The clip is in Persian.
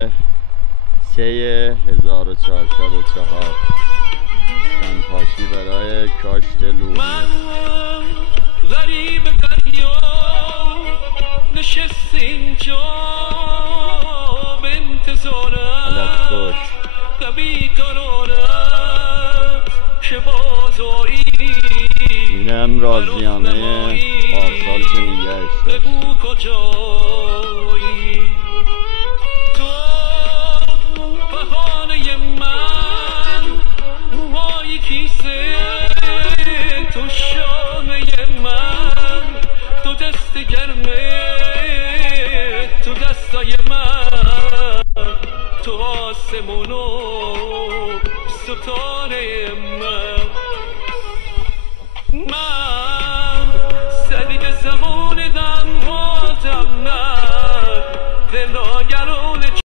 1404 سنپاشی برای کاشت لوبیا. من غریب دریا نشست اینجا به انتظارت طبیعی قرارت که بازایی اینم رازیانه پارسال که نگهش داشت. بگو کجایی تو بهانه من موهای کیسه تو شانه من تو دست گرمه تو دستای من تو آسمون و ستاره من